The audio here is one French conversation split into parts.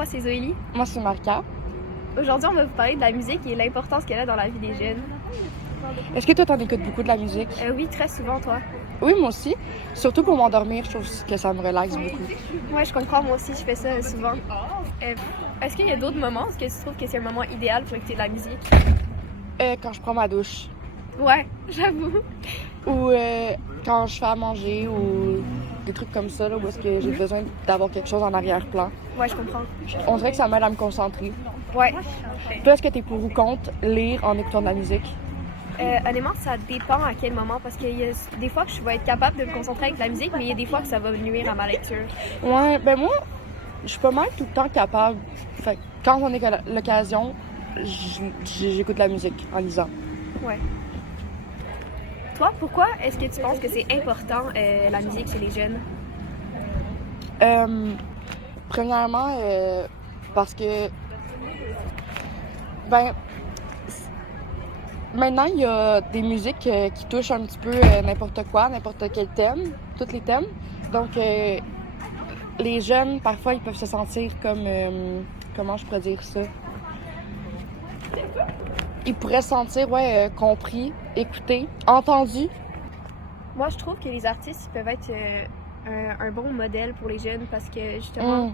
moi c'est Zoélie. Moi, c'est Marca. Aujourd'hui, on va vous parler de la musique et l'importance qu'elle a dans la vie des jeunes. Est-ce que toi, t'en écoutes beaucoup de la musique? Oui, très souvent, toi. Oui, moi aussi. Surtout pour m'endormir, je trouve que ça me relaxe beaucoup. Ouais, je comprends, moi aussi, je fais ça souvent. Est-ce qu'il y a d'autres moments? Est-ce que tu trouves que c'est un moment idéal pour écouter de la musique? Quand je prends ma douche. Ouais, j'avoue. Ou quand je fais à manger ou des trucs comme ça, là, où est-ce que j'ai besoin d'avoir quelque chose en arrière-plan. Ouais, je comprends. On dirait que ça m'aide à me concentrer. Ouais. Toi, est-ce que t'es pour ou contre lire en écoutant de la musique? Honnêtement, ça dépend à quel moment, parce qu'il y a des fois que je vais être capable de me concentrer avec la musique, mais il y a des fois que ça va nuire à ma lecture. Ouais, ben moi, je suis pas mal tout le temps capable. Fait que quand j'en ai l'occasion, j'écoute de la musique en lisant. Ouais. Toi, pourquoi est-ce que tu penses que c'est important, la musique chez les jeunes? Premièrement, parce que, ben, maintenant, il y a des musiques qui touchent un petit peu n'importe quoi, n'importe quel thème, tous les thèmes. Donc, les jeunes, parfois, ils peuvent se sentir comme, comment je pourrais dire ça? Ils pourraient se sentir, compris, écoutés, entendus. Moi, je trouve que les artistes ils peuvent être un bon modèle pour les jeunes parce que, justement,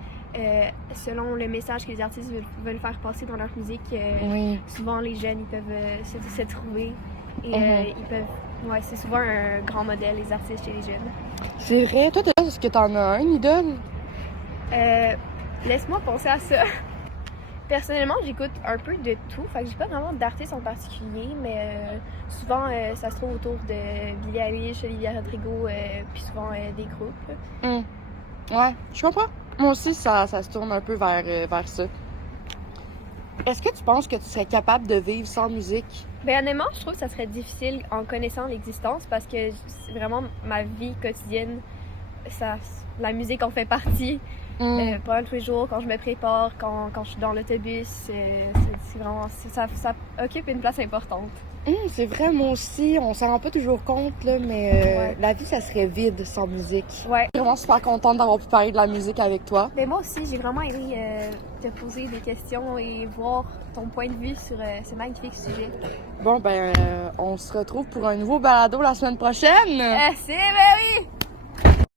selon le message que les artistes veulent faire passer dans leur musique, Oui. souvent les jeunes ils peuvent se trouver et ils peuvent. Ouais, c'est souvent un grand modèle, les artistes chez les jeunes. C'est vrai. Toi, est-ce que t'en as un idole? Laisse-moi penser à ça. Personnellement, j'écoute un peu de tout. Fait que j'ai pas vraiment d'artiste en particulier, mais souvent ça se trouve autour de Billie Eilish, Olivia Rodrigo, puis souvent des groupes. Ouais, je comprends. Moi aussi, ça se tourne un peu vers ça. Est-ce que tu penses que tu serais capable de vivre sans musique? Ben honnêtement, je trouve que ça serait difficile en connaissant l'existence parce que c'est vraiment ma vie quotidienne. La musique en fait partie. Pas tous les jours, quand je me prépare, quand je suis dans l'autobus, c'est vraiment, ça occupe une place importante. C'est vrai, moi aussi, on s'en rend pas toujours compte, là, mais la vie, ça serait vide sans musique. Ouais. Je suis vraiment super contente d'avoir pu parler de la musique avec toi. Mais moi aussi, j'ai vraiment aimé te poser des questions et voir ton point de vue sur ce magnifique sujet. Bon, on se retrouve pour un nouveau balado la semaine prochaine. C'est ben oui!